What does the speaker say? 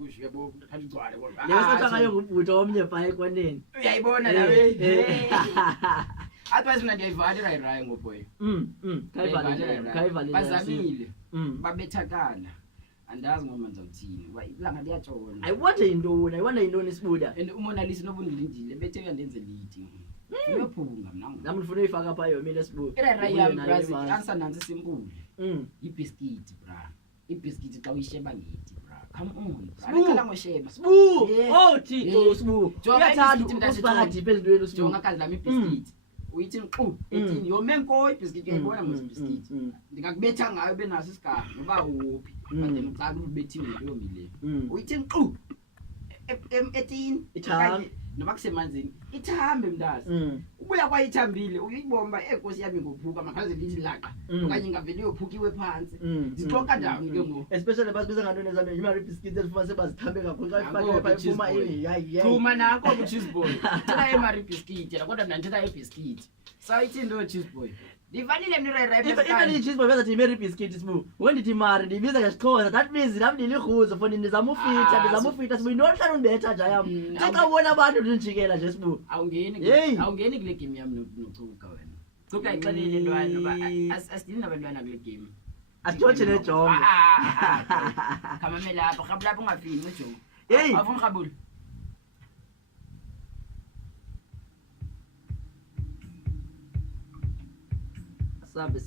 usho yabo thatha igcwale kodwa leyo sathangayo ngubhuto omnye pha ekwaneni uyayibona nawe athi mina ndiyayivala irayi ngoboy kayivale bazamile babethakala andazi ngoma ngizawuthini ilanga liyatshona ayiwona yintoni sibuda and umonalisi nobundilindile bethe uyandenze liti uyophunga mina nami ngifuna uyifaka pha yomile sibuda irayi yami brazi answer nansi simple ibiscuit bra ibiscuit xa uyisheba ngithi bra come on bra ikhala ngosheba Thixo sibu uyathanda usifakathi phezulweni sibu jonga kazi lami ibiscuit uyithi nqu ethini yomenko ibiscuit uyayibona mos ibiscuit ndingakubetha ngayo benaso isigaba ngoba uphi but ngicala ubethiwe ngiyomile uyithi nqu ethini ithambe noma kusemanzini ithambe mntazi ubuya kwayithambile uyibomba enkosi yami ngophuka makaze lithi laqa okanye ngavele uyophukiwe phansi zixoka ndawoni ke ngoku especially basibiza ngantoni ezanto imari biscuits elifuna sebazithambe kakhulu xa ifake pha iphuma thuma nako ku-cheese boy thetha emari biscuit yena kodwa mna ndithetha ibiscuit sayithi ndo cheese boy ndivalile mna even i-cheese boy bezathi imari biscuit sibu wendithi mari ndiyibiza ngesixhosa that means nam ndilirhuzo for ndizama ufita sibu intoni hlala undibetha nja yam xa ubona abantu ndinjikela nje sibu awungeni kule game yami nocuka wena cuka ixelile ntwana uba asidili nabantwana kule game asithotshe nejongo khamame lapho rhabu lapho ungafini ujongo awufuna rhabula asambe